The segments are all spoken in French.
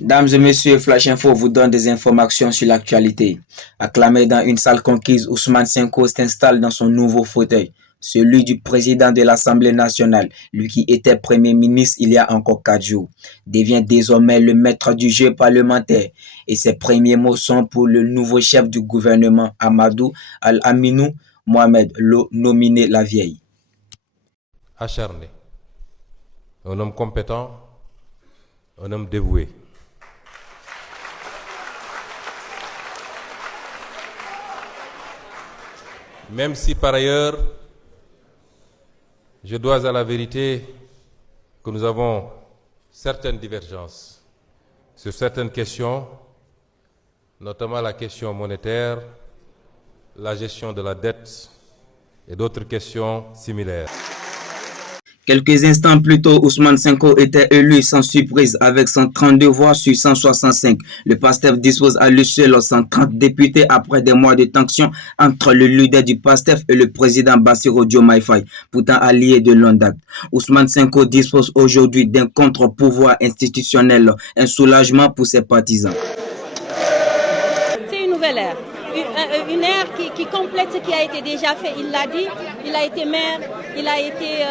Dames et messieurs, Flash Info vous donne des informations sur l'actualité. Acclamé dans une salle conquise, Ousmane Sonko s'installe dans son nouveau fauteuil, celui du président de l'Assemblée nationale, lui qui était Premier ministre il y a encore 4 jours, devient désormais le maître du jeu parlementaire. Et ses premiers mots sont pour le nouveau chef du gouvernement, Amadou Al-Aminou Mohamed, nominé la vieille. Acharné, un homme compétent, un homme dévoué. Même si par ailleurs, je dois à la vérité que nous avons certaines divergences sur certaines questions, notamment la question monétaire, la gestion de la dette et d'autres questions similaires. Quelques instants plus tôt, Ousmane Sonko était élu sans surprise avec 132 voix sur 165. Le PASTEF dispose à lui seul 130 députés après des mois de tension entre le leader du PASTEF et le président Bassirou Diomaye Faye, pourtant allié de longue date. Ousmane Sonko dispose aujourd'hui d'un contre-pouvoir institutionnel, un soulagement pour ses partisans. C'est une nouvelle ère. Une ère qui complète ce qui a été déjà fait. Il l'a dit, il a été maire, il a été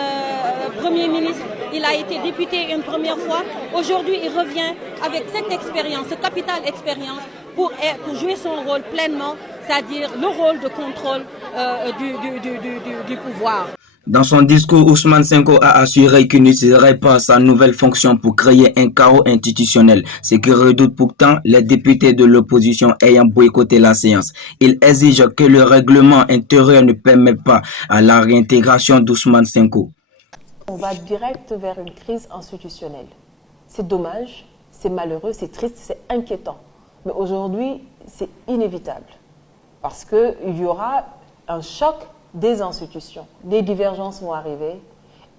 Premier ministre, il a été député une première fois. Aujourd'hui, il revient avec cette expérience, cette capitale expérience, pour jouer son rôle pleinement, c'est-à-dire le rôle de contrôle du pouvoir. Dans son discours, Ousmane Sonko a assuré qu'il n'utiliserait pas sa nouvelle fonction pour créer un chaos institutionnel, ce que redoutent pourtant les députés de l'opposition ayant boycotté la séance. Il exige que le règlement intérieur ne permette pas à la réintégration d'Ousmane Sonko. On va direct vers une crise institutionnelle. C'est dommage, c'est malheureux, c'est triste, c'est inquiétant. Mais aujourd'hui, c'est inévitable parce qu'il y aura un choc des institutions, des divergences vont arriver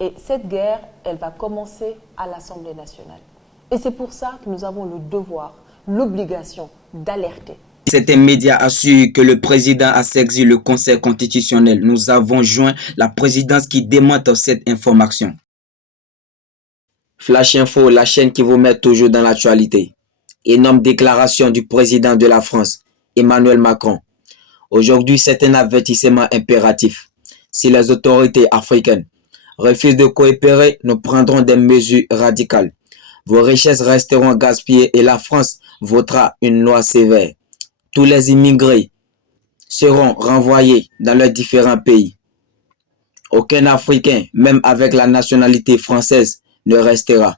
et cette guerre, elle va commencer à l'Assemblée nationale. Et c'est pour ça que nous avons le devoir, l'obligation d'alerter. Certains médias assurent que le président a saisi le Conseil constitutionnel. Nous avons joint la présidence qui démente cette information. Flash Info, la chaîne qui vous met toujours dans l'actualité. Énorme déclaration du président de la France, Emmanuel Macron. Aujourd'hui, c'est un avertissement impératif. Si les autorités africaines refusent de coopérer, nous prendrons des mesures radicales. Vos richesses resteront gaspillées et la France votera une loi sévère. Tous les immigrés seront renvoyés dans leurs différents pays. Aucun Africain, même avec la nationalité française, ne restera.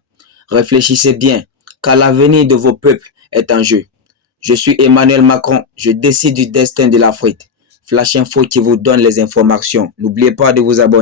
Réfléchissez bien, car l'avenir de vos peuples est en jeu. Je suis Emmanuel Macron, je décide du destin de l'Afrique. Flash Info qui vous donne les informations. N'oubliez pas de vous abonner.